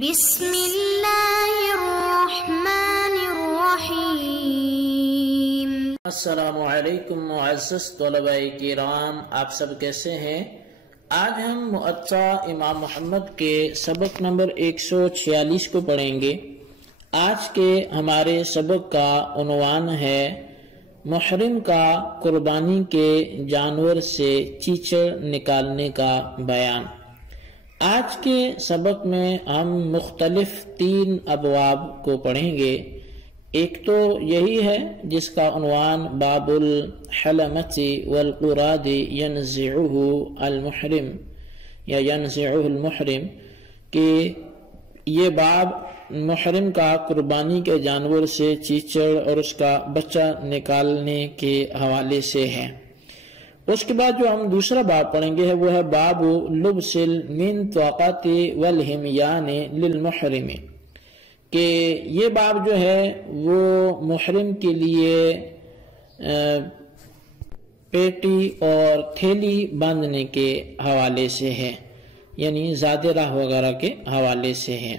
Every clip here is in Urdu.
بسم اللہ الرحمن الرحیم۔ السلام علیکم معزز طلباء کرام، آپ سب کیسے ہیں؟ آج ہم معطا امام محمد کے سبق نمبر 146 کو پڑھیں گے۔ آج کے ہمارے سبق کا عنوان ہے محرم کا قربانی کے جانور سے چیچڑ نکالنے کا بیان۔ آج کے سبق میں ہم مختلف 3 ابواب کو پڑھیں گے۔ ایک تو یہی ہے جس کا عنوان باب الحلمۃ والقراد ینزعہ المحرم یا ینزعہ المحرم، کہ یہ باب محرم کا قربانی کے جانور سے چیچڑ اور اس کا بچہ نکالنے کے حوالے سے ہے۔ اس کے بعد جو ہم دوسرا باب پڑھیں گے وہ ہے باب لبس المنطقۃ والہمیان للمحرم، کہ یہ باب جو ہے وہ محرم کے لیے پیٹی اور تھیلی باندھنے کے حوالے سے ہے، یعنی زاد راہ وغیرہ کے حوالے سے ہے،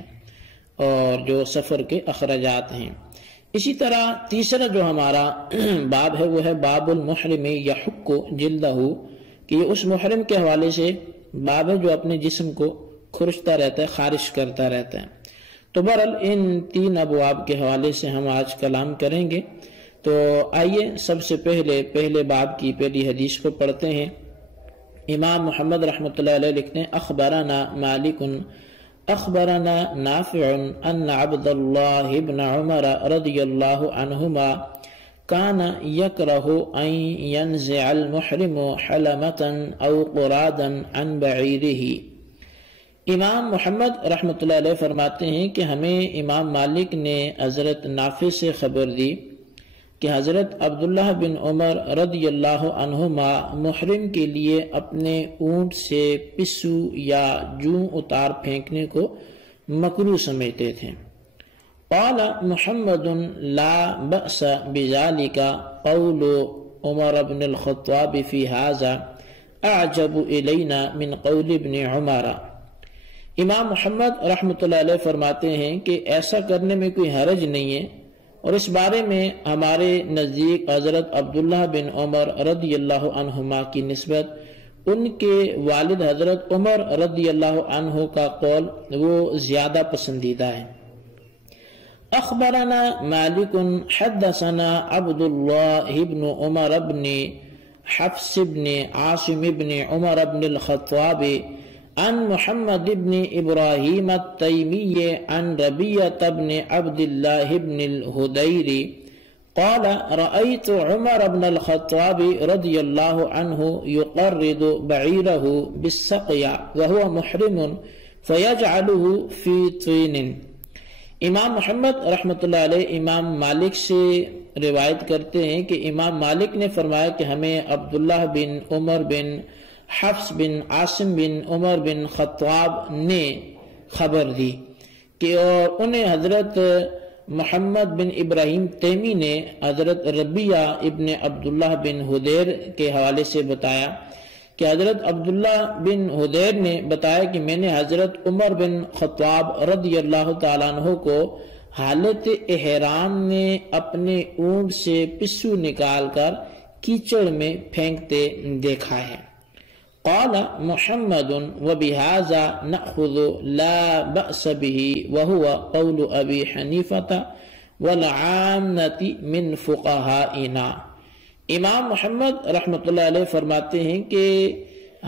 اور جو سفر کے اخراجات ہیں۔ اسی طرح تیسرا جو ہمارا باب ہے وہ ہے باب المحرم یحک جلدہ، کہ یہ اس محرم کے حوالے سے باب ہے جو اپنے جسم کو کھرچتا رہتا ہے، خارش کرتا رہتا ہے۔ تو بہرحال ان 3 ابواب کے حوالے سے ہم آج کلام کریں گے۔ تو آئیے سب سے پہلے باب کی پہلی حدیث کو پڑھتے ہیں۔ امام محمد رحمۃ اللہ علیہ لکھتے ہیں اخبرنا مالک اخبرنا نافع ان عبد اللہ بن عمر رضی اللہ عنہما كان يكره ان ينزع المحرم حلمة او قرادا عن بعيره۔ امام محمد رحمۃ اللہ علیہ فرماتے ہیں کہ ہمیں امام مالک نے حضرت نافع سے خبر دی کہ حضرت عبداللہ بن عمر رضی اللہ عنہما محرم کے لیے اپنے اونٹ سے پسو یا جوں اتار پھینکنے کو مکروہ سمجھتے تھے۔ قال محمد لا بأس بذلك قول عمر بن الخطاب في هذا اعجب الینا من قول ابن عمر۔ امام محمد رحمۃ اللہ علیہ فرماتے ہیں کہ ایسا کرنے میں کوئی حرج نہیں ہے، اور اس بارے میں ہمارے نزدیک حضرت عبداللہ بن عمر رضی اللہ عنہما کی نسبت ان کے والد حضرت عمر رضی اللہ عنہ کا قول وہ زیادہ پسندیدہ ہے۔ اخبرنا مالک حدثنا عبداللہ بن عمر بن حفص بن عاصم بن عمر بن الخطاب عن محمد بن ابراہیم التیمی عن ربیعۃ بن عبد اللہ بن الہدیر قال رأيت عمر بن الخطاب رضی اللہ عنہ يقرد بعیرہ بالسقیا وهو محرم فيجعله في طین۔ امام محمد رحمۃ اللہ علیہ امام مالک سے روایت کرتے ہیں کہ امام مالک نے فرمایا کہ ہمیں عبداللہ بن عمر بن حفص بن عاصم بن عمر بن خطاب نے خبر دی کہ اور انہیں حضرت محمد بن ابراہیم تیمی نے حضرت ربیعہ ابن عبداللہ بن ہدیر کے حوالے سے بتایا کہ حضرت عبداللہ بن ہدیر نے بتایا کہ میں نے حضرت عمر بن خطاب رضی اللہ تعالیٰ عنہ کو حالت احرام میں اپنے اونٹ سے پسو نکال کر کیچڑ میں پھینکتے دیکھا ہے۔ قال محمد وبهذا نأخذ لا بأس به وهو قول ابی حنیفة والعامة من فقهائنا۔ امام محمد رحمۃ اللہ علیہ فرماتے ہیں کہ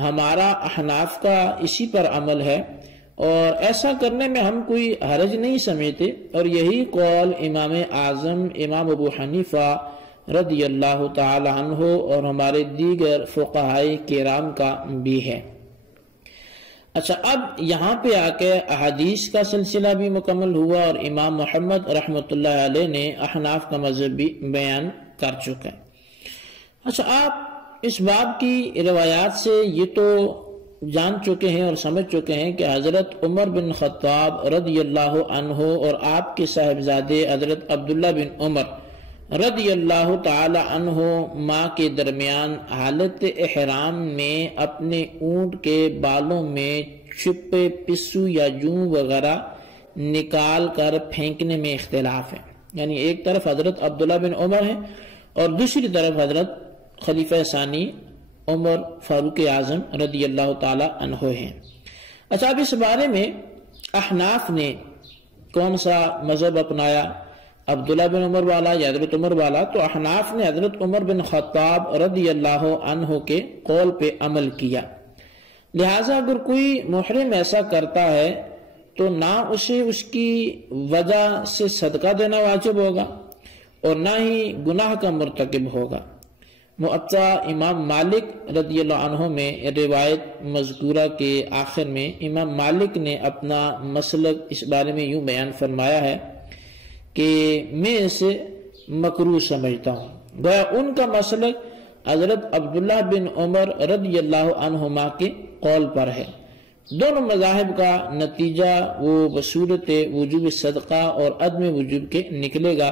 ہمارا احناف کا اسی پر عمل ہے، اور ایسا کرنے میں ہم کوئی حرج نہیں سمجھتے، اور یہی قول امام اعظم امام ابو حنیفہ رضی اللہ تعالی عنہ اور ہمارے دیگر فقہائے کرام کا بھی ہے۔ اچھا، اب یہاں پہ آ کے احادیث کا سلسلہ بھی مکمل ہوا، اور امام محمد رحمۃ اللہ علیہ نے احناف کا مذہب بھی بیان کر چکا ہے۔ اچھا، آپ اس باب کی روایات سے یہ تو جان چکے ہیں اور سمجھ چکے ہیں کہ حضرت عمر بن خطاب رضی اللہ عنہ اور آپ کے صاحبزادے حضرت عبداللہ بن عمر رضی اللہ تعالی عنہ ماں کے درمیان حالت احرام میں اپنے اونٹ کے بالوں میں چھپے پسو یا جوں وغیرہ نکال کر پھینکنے میں اختلاف ہے. یعنی ایک طرف حضرت عبداللہ بن عمر ہے اور دوسری طرف حضرت خلیفہ ثانی عمر فاروق اعظم رضی اللہ تعالی عنہ ہیں. اچھا، اب اس بارے میں احناف نے کون سا مذہب اپنایا، عبداللہ بن عمر والا یا حضرت عمر والا؟ تو احناف نے حضرت عمر بن خطاب رضی اللہ عنہ کے قول پہ عمل کیا. لہٰذا اگر کوئی محرم ایسا کرتا ہے تو نہ اسے اس کی وجہ سے صدقہ دینا واجب ہوگا اور نہ ہی گناہ کا مرتکب ہوگا. موطا امام مالک رضی اللہ عنہ میں روایت مذکورہ کے آخر میں امام مالک نے اپنا مسلک اس بارے میں یوں بیان فرمایا ہے کہ میں اسے مکروہ سمجھتا ہوں. گویا ان کا مسلک حضرت عبداللہ بن عمر رضی اللہ عنہما کے قول پر ہے. دونوں مذاہب کا نتیجہ وہ بصورت وجوب صدقہ اور عدم وجوب کے نکلے گا.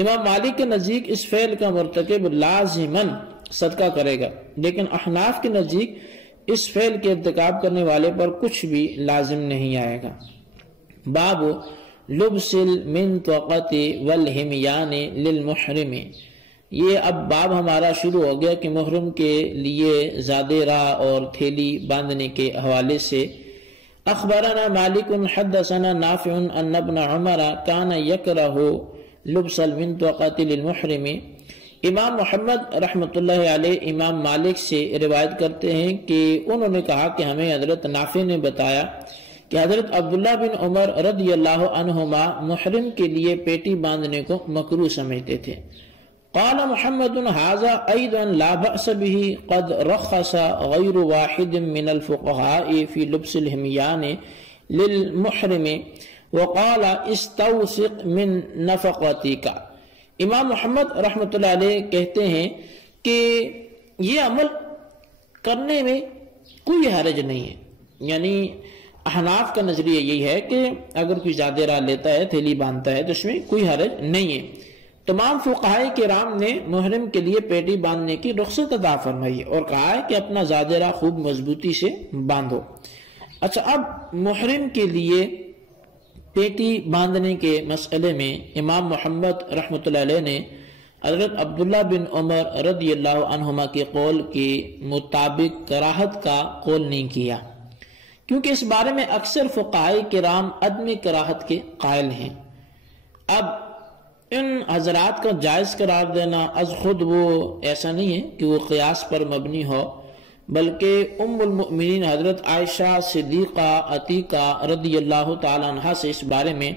امام مالک کے نزدیک اس فعل کا مرتکب لازماً صدقہ کرے گا، لیکن احناف کے نزدیک اس فعل کے ارتکاب کرنے والے پر کچھ بھی لازم نہیں آئے گا. باب لبس المنطقۃ والہمیان للمحرم. یہ اب باب ہمارا شروع ہو گیا کہ محرم کے لیے زادِ راہ اور تھیلی باندھنے کے حوالے سے. اخبرنا مالک حدثنا نافع ان ابن عمر کان یکرہ لبس المنطقۃ للمحرم. امام محمد رحمۃ اللہ علیہ امام مالک سے روایت کرتے ہیں کہ انہوں نے کہا کہ ہمیں حضرت نافع نے بتایا کہ حضرت عبداللہ بن عمر رضی اللہ عنہما محرم کے لیے پیٹی باندھنے کو مکروہ سمجھتے تھے. قال محمد هذا ايضا لا بأس به قد رخص غير واحد من الفقهاء في لبس الهميان للمحرم وقال استوثق من نفقتك. امام محمد رحمۃ اللہ علیہ کہتے ہیں کہ یہ عمل کرنے میں کوئی حرج نہیں ہے. یعنی احناف کا نظریہ یہی ہے کہ اگر کوئی زیادہ راہ لیتا ہے، تھیلی باندھتا ہے، تو اس میں کوئی حرج نہیں ہے. تمام فقہائے کرام نے محرم کے لیے پیٹی باندھنے کی رخصت عطا فرمائی اور کہا ہے کہ اپنا زادہ راہ خوب مضبوطی سے باندھو. اچھا، اب محرم کے لیے پیٹی باندھنے کے مسئلے میں امام محمد رحمۃ اللہ علیہ نے حضرت عبداللہ بن عمر رضی اللہ عنہما کے قول کے مطابق کراہت کا قول نہیں کیا، کیونکہ اس بارے میں اکثر فقہائے کرام عدم کراہت کے قائل ہیں. اب ان حضرات کو جائز قرار دینا از خود وہ ایسا نہیں ہے کہ وہ قیاس پر مبنی ہو، بلکہ ام المؤمنین حضرت عائشہ صدیقہ عتیقہ رضی اللہ تعالی عنہ سے اس بارے میں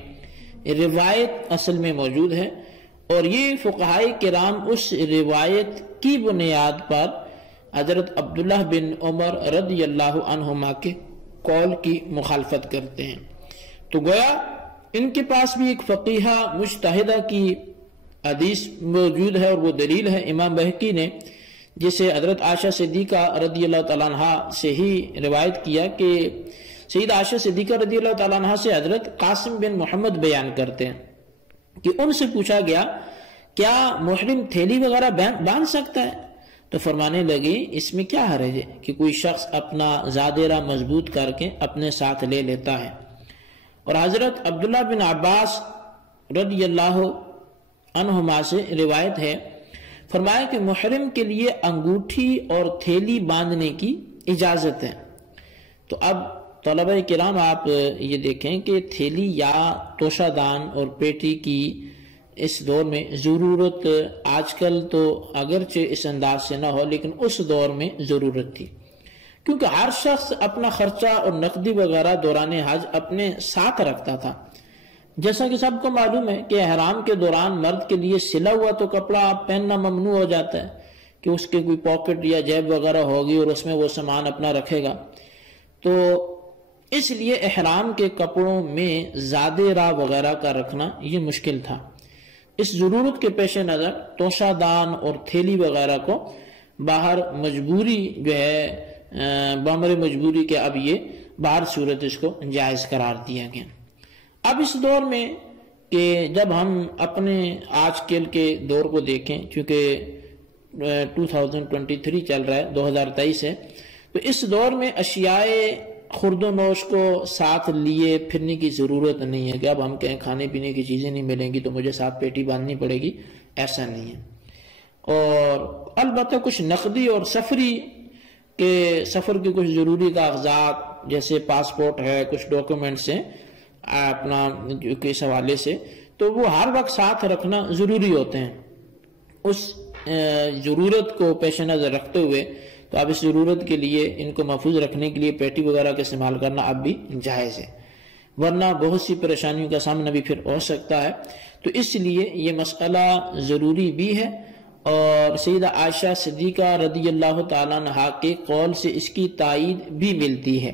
روایت اصل میں موجود ہے، اور یہ فقہائے کرام اس روایت کی بنیاد پر حضرت عبداللہ بن عمر رضی اللہ عنہما کے قول کی مخالفت کرتے ہیں. تو گویا ان کے پاس بھی ایک فقیہہ مجتہدہ کی حدیث موجود ہے اور وہ دلیل ہے امام بہقی نے، جسے حضرت عائشہ صدیقہ رضی اللہ تعالیٰ عنہ سے ہی روایت کیا کہ سید عائشہ صدیقہ رضی اللہ تعالیٰ عنہ سے حضرت قاسم بن محمد بیان کرتے ہیں کہ ان سے پوچھا گیا کیا محرم تھیلی وغیرہ باندھ سکتا ہے؟ تو فرمانے لگے اس میں کیا حرج ہے کہ کوئی شخص اپنا زادہ راہ مضبوط کر کے اپنے ساتھ لے لیتا ہے. اور حضرت عبداللہ بن عباس رضی اللہ عنہما سے روایت ہے، فرمایا کہ محرم کے لیے انگوٹھی اور تھیلی باندھنے کی اجازت ہے. تو اب طلبہ کرام آپ یہ دیکھیں کہ تھیلی یا توشہ دان اور پیٹی کی اس دور میں ضرورت آج کل تو اگرچہ اس انداز سے نہ ہو لیکن اس دور میں ضرورت تھی، کیونکہ ہر شخص اپنا خرچہ اور نقدی وغیرہ دوران حج اپنے ساتھ رکھتا تھا. جیسا کہ سب کو معلوم ہے کہ احرام کے دوران مرد کے لیے سلا ہوا تو کپڑا پہننا ممنوع ہو جاتا ہے کہ اس کے کوئی پاکٹ یا جیب وغیرہ ہوگی اور اس میں وہ سامان اپنا رکھے گا. تو اس لیے احرام کے کپڑوں میں زادہ راہ وغیرہ کا رکھنا یہ مشکل تھا. اس ضرورت کے پیش نظر توشہ دان اور تھیلی وغیرہ کو باہر مجبوری جو ہے بامر مجبوری کے اب یہ باہر صورت اس کو جائز قرار دیا گیا. اب اس دور میں کہ جب ہم اپنے آج کل کے دور کو دیکھیں، چونکہ 2023 چل رہا ہے، 2023 ہے، تو اس دور میں اشیاء خورد و نوش کو ساتھ لیے پھرنے کی ضرورت نہیں ہے کہ اب ہم کہیں کھانے پینے کی چیزیں نہیں ملیں گی تو مجھے ساتھ پیٹی باندھنی پڑے گی، ایسا نہیں ہے۔ اور البتہ کچھ نقدی اور سفر کے کچھ ضروری کاغذات جیسے پاسپورٹ ہے، کچھ ڈاکومنٹس ہیں اپنا اس حوالے سے، تو وہ ہر وقت ساتھ رکھنا ضروری ہوتے ہیں۔ اس ضرورت کو پیش نظر رکھتے ہوئے تو اب اس ضرورت کے لیے ان کو محفوظ رکھنے کے لیے پیٹی وغیرہ کا استعمال کرنا اب بھی جائز ہے، ورنہ بہت سی پریشانیوں کا سامنا بھی پھر ہو سکتا ہے۔ تو اس لیے یہ مسئلہ ضروری بھی ہے، اور سیدہ عائشہ صدیقہ رضی اللہ تعالیٰ عنہا کے قول سے اس کی تائید بھی ملتی ہے،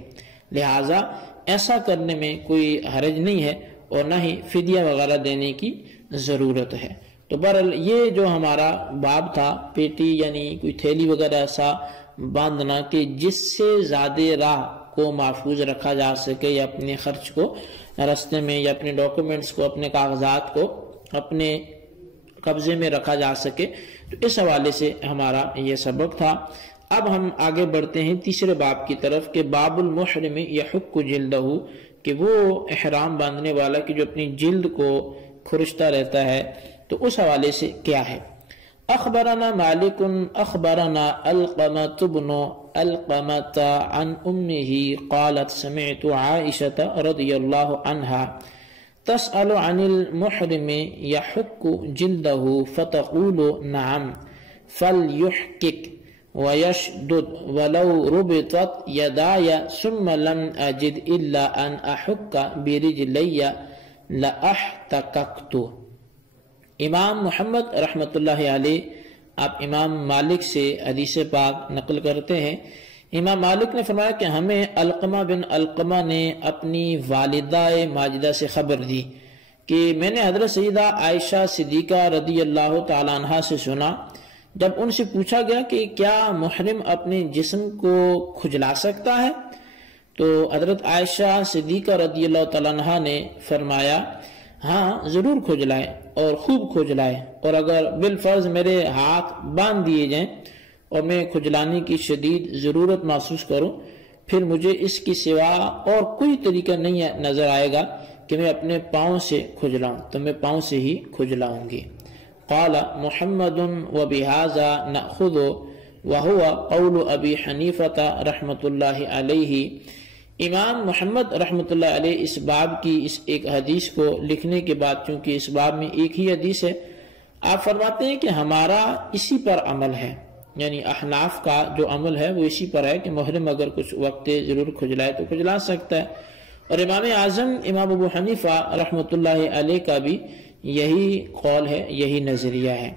لہٰذا ایسا کرنے میں کوئی حرج نہیں ہے اور نہ ہی فدیہ وغیرہ دینے کی ضرورت ہے۔ تو بہرحال یہ جو ہمارا باب تھا، پیٹی یعنی کوئی تھیلی وغیرہ ایسا باندھنا کہ جس سے زیادہ راہ کو محفوظ رکھا جا سکے، یا اپنے خرچ کو رستے میں، یا اپنے ڈاکومنٹس کو، اپنے کاغذات کو اپنے قبضے میں رکھا جا سکے، تو اس حوالے سے ہمارا یہ سبق تھا۔ اب ہم آگے بڑھتے ہیں تیسرے باب کی طرف کہ باب المحرم یحک جلدہ، کہ وہ احرام باندھنے والا کہ جو اپنی جلد کو کھرچتا رہتا ہے، تو اس حوالے سے کیا ہے۔ اخبرنا مالک اخبرنا القمۃ بن القمۃ عن امه قالت سمعت عائشة رضی اللہ عنہا تسأل عن المحرم يحك جلده فتقول نعم فليحكك ويشدد ولو ربطت يداي ثم لم أجد إلا أن أحك برجلي لأحتككت۔ امام محمد رحمۃ اللہ علیہ آپ امام مالک سے حدیث پاک نقل کرتے ہیں، امام مالک نے فرمایا کہ ہمیں علقمہ بن علقمہ نے اپنی والدہ ماجدہ سے خبر دی کہ میں نے حضرت سیدہ عائشہ صدیقہ رضی اللہ تعالیٰ عنہا سے سنا، جب ان سے پوچھا گیا کہ کیا محرم اپنے جسم کو کھجلا سکتا ہے، تو حضرت عائشہ صدیقہ رضی اللہ تعالیٰ عنہا نے فرمایا ہاں ضرور کھجلائے اور خوب کھجلائے، اور اگر بالفرض میرے ہاتھ باندھ دیے جائیں اور میں کھجلانے کی شدید ضرورت محسوس کروں، پھر مجھے اس کی سوا اور کوئی طریقہ نہیں نظر آئے گا کہ میں اپنے پاؤں سے کھجلاؤں، تو میں پاؤں سے ہی کھجلاؤں گی۔ قال محمد وبہذا نأخذ وهو قول ابی حنیفہ رحمۃ اللہ علیہ۔ امام محمد رحمۃ اللہ علیہ اس باب کی اس ایک حدیث کو لکھنے کے بعد، چونکہ اس باب میں ایک ہی حدیث ہے، آپ فرماتے ہیں کہ ہمارا اسی پر عمل ہے، یعنی احناف کا جو عمل ہے وہ اسی پر ہے کہ محرم اگر کچھ وقت ضرور کھجلائے تو کھجلا سکتا ہے، اور امام اعظم امام ابو حنیفہ رحمۃ اللہ علیہ کا بھی یہی قول ہے، یہی نظریہ ہے۔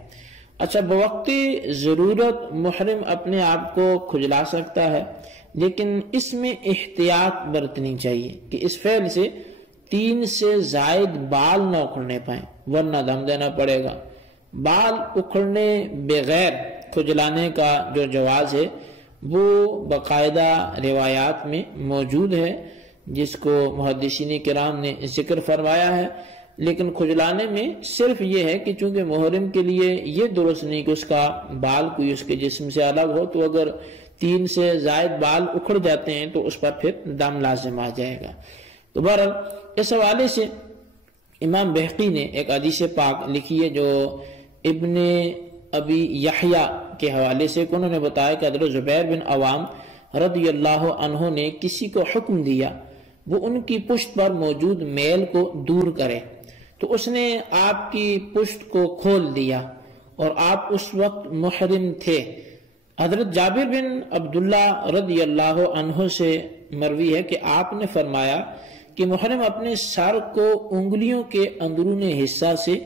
اچھا، بوقت ضرورت محرم اپنے آپ کو کھجلا سکتا ہے، لیکن اس میں احتیاط برتنی چاہیے کہ اس فعل سے 3 سے زائد بال نہ اکھڑنے پائیں، ورنہ دم دینا پڑے گا۔ بال اکھڑنے بغیر کھجلانے کا جو جواز ہے وہ باقاعدہ روایات میں موجود ہے، جس کو محدثین کرام نے ذکر فرمایا ہے، لیکن کھجلانے میں صرف یہ ہے کہ چونکہ محرم کے لیے یہ درست نہیں کہ اس کا بال کوئی اس کے جسم سے الگ ہو، تو اگر 3 سے زائد بال اکھڑ جاتے ہیں تو اس پر پھر دم لازم آ جائے گا۔ تو بہرحال اس حوالے سے امام بہقی نے ایک حدیث پاک لکھی ہے جو ابن ابی یحییٰ کے حوالے سے، انہوں نے بتایا کہ حضرت زبیر بن عوام رضی اللہ عنہ نے کسی کو حکم دیا وہ ان کی پشت پر موجود میل کو دور کرے، تو اس نے آپ کی پشت کو کھول دیا اور آپ اس وقت محرم تھے۔ حضرت جابر بن عبداللہ رضی اللہ عنہ سے مروی ہے کہ آپ نے فرمایا کہ محرم اپنے سر کو انگلیوں کے اندرون حصہ سے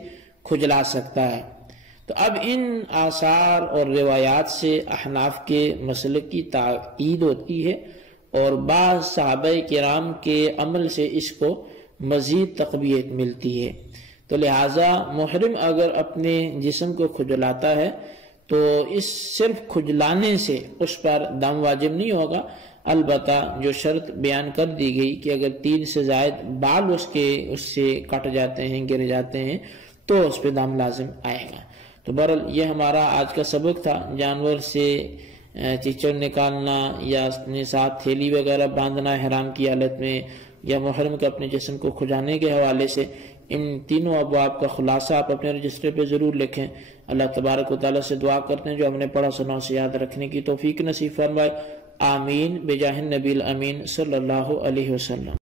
کھجلا سکتا ہے۔ تو اب ان آثار اور روایات سے احناف کے مسلک کی تائید ہوتی ہے، اور بعض صحابہ کرام کے عمل سے اس کو مزید تقویت ملتی ہے۔ تو لہٰذا محرم اگر اپنے جسم کو کھجلاتا ہے تو اس صرف کھجلانے سے اس پر دم واجب نہیں ہوگا، البتہ جو شرط بیان کر دی گئی کہ اگر 3 سے زائد بال اس سے کٹ جاتے ہیں، گر جاتے ہیں، تو اس پہ دم لازم آئے گا۔ تو بہرحال یہ ہمارا آج کا سبق تھا، جانور سے چیچڑ نکالنا یا اپنے ساتھ تھیلی وغیرہ باندھنا احرام کی حالت میں، یا محرم کے اپنے جسم کو کھجانے کے حوالے سے، ان تینوں ابواب کا خلاصہ آپ اپنے رجسٹر پہ ضرور لکھیں۔ اللہ تبارک و تعالیٰ سے دعا کرتے ہیں جو ہم نے پڑھا سنا اسے یاد رکھنے کی توفیق نصیب فرمائے، آمین بجاہ النبی الامین صلی اللہ علیہ وسلم۔